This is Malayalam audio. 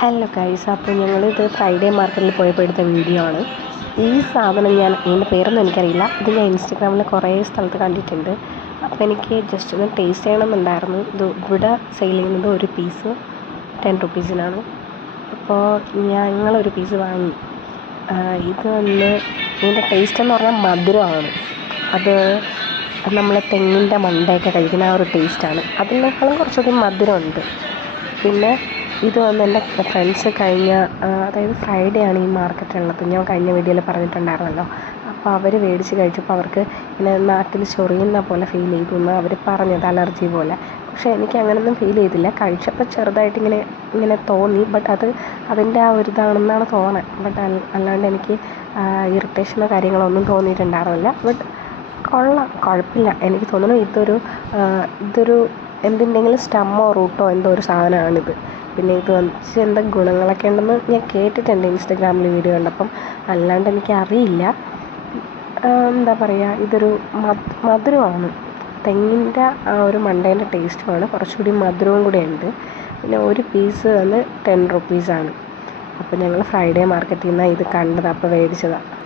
ഹലോ ഗൈസ്, അപ്പോൾ ഞങ്ങളിത് ഫ്രൈഡേ മാർക്കറ്റിൽ പോയപ്പോൾ എടുത്ത വീഡിയോ ആണ്. ഈ സാധനം ഇതിൻ്റെ പേരൊന്നും എനിക്കറിയില്ല. ഇത് ഞാൻ ഇൻസ്റ്റഗ്രാമിൽ കുറേ സ്ഥലത്ത് കണ്ടിട്ടുണ്ട്. അപ്പോൾ എനിക്ക് ജസ്റ്റ് ഒന്ന് ടേസ്റ്റ് ചെയ്യണമെന്നുണ്ടായിരുന്നു. ഇത് ഇവിടെ സെയിൽ ചെയ്യുന്നത് ഒരു പീസ് 10 റുപ്പീസിനാണ്. അപ്പോൾ ഞങ്ങളൊരു പീസ് വാങ്ങി. ഇതിൻ്റെ ടേസ്റ്റ് എന്ന് പറഞ്ഞാൽ മധുരമാണ്. അത് നമ്മൾ തെങ്ങിൻ്റെ മണ്ടയൊക്കെ കഴിക്കുന്ന ആ ഒരു ടേസ്റ്റാണ്. അതിനേക്കാളും കുറച്ചുകൂടി മധുരമുണ്ട്. പിന്നെ ഇത് എൻ്റെ ഫ്രണ്ട്സ് അതായത് ഫ്രൈഡേ ആണ് ഈ മാർക്കറ്റ് ഉള്ളത്. ഞാൻ കഴിഞ്ഞ വീഡിയോയിൽ പറഞ്ഞിട്ടുണ്ടായിരുന്നല്ലോ. അപ്പോൾ അവർ മേടിച്ച് കഴിച്ചപ്പോൾ അവർക്ക് ഇങ്ങനെ നാട്ടിൽ ചൊറിയുന്ന പോലെ ഫീൽ ചെയ്തു എന്ന് അവർ പറഞ്ഞത്, അലർജി പോലെ. പക്ഷേ എനിക്ക് അങ്ങനെയൊന്നും ഫീൽ ചെയ്തില്ല. കഴിച്ചപ്പോൾ ചെറുതായിട്ട് ഇങ്ങനെ തോന്നി. ബട്ട് അതിൻ്റെ ആ ഒരു ഇതാണെന്നാണ് തോന്നുന്നത്. ബട്ട് അല്ലാണ്ട് എനിക്ക് ഇറിറ്റേഷനോ കാര്യങ്ങളോ ഒന്നും തോന്നിയിട്ടുണ്ടായിരുന്നില്ല. ബട്ട് കൊള്ളാം, കുഴപ്പമില്ല. എനിക്ക് തോന്നുന്നു ഇതൊരു എന്തിൻ്റെങ്കിലും സ്റ്റമ്മോ റൂട്ടോ എന്തോ ഒരു സാധനമാണിത്. പിന്നെ ഇത് വെച്ച് എന്താ ഗുണങ്ങളൊക്കെ ഉണ്ടെന്ന് ഞാൻ കേട്ടിട്ടുണ്ട് ഇൻസ്റ്റഗ്രാമിൽ വീഡിയോ കണ്ടപ്പം. അല്ലാണ്ട് എനിക്കറിയില്ല. എന്താ പറയുക, ഇതൊരു മധുരമാണ്. തെങ്ങിൻ്റെ ആ ഒരു മണ്ടേൻ്റെ ടേസ്റ്റുമാണ്. കുറച്ചുകൂടി മധുരവും കൂടെ ഉണ്ട്. പിന്നെ ഒരു പീസ് 10 റുപ്പീസാണ്. അപ്പോൾ ഞങ്ങൾ ഫ്രൈഡേ മാർക്കറ്റിൽ നിന്നാണ് ഇത് കണ്ടത്. അപ്പോൾ മേടിച്ചതാണ്.